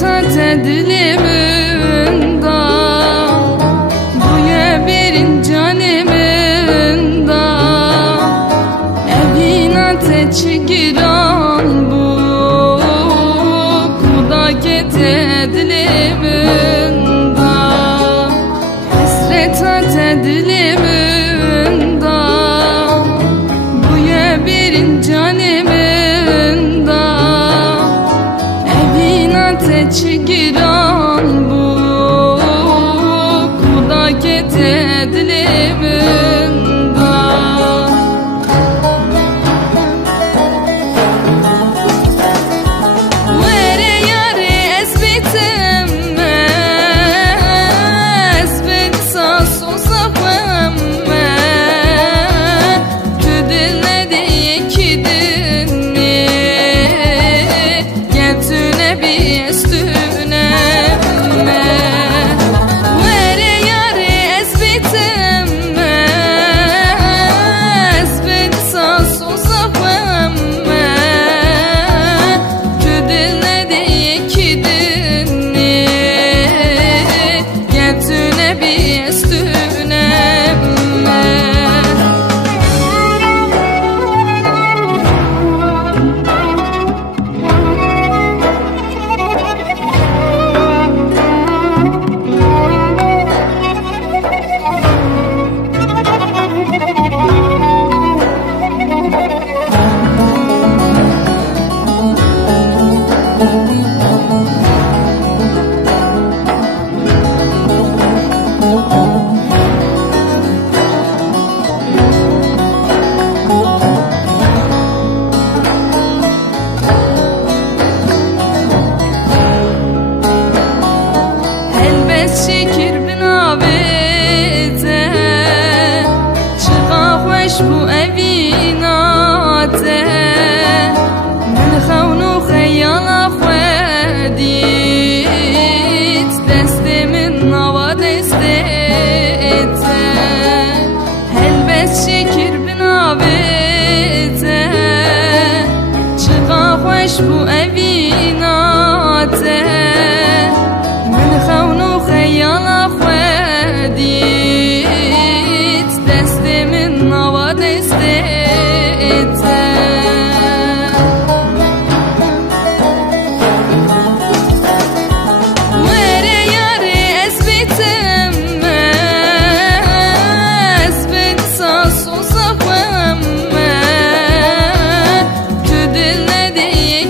tate dilimin da, bu ye birin canimin da, evina teçi giran bu, kuda gete dilimin da, hasret tate dilimin da, bu ye birin canimin da, evina teçi giran bu, kuda gete dilimin da. Vere yare ezbitim ezbit sasu sapemme, tüdille diye kidinni, getüne bir üstüne me. Vere yare ezbitim ezbit sasu sapemme, tüdille diye kidinni, getüne bir üstüne me. Elbet şekir binavete, çıqa hoş bu evinate, min xevnu xeyala xvedit, destimin nava destete. Elbet şekir binavete, çıqa hoş bu evinate, min xevnu xeyala xvedit, destimin nava destete. Vere yare ezbitim ezbit sasu sapemme, tüdille diye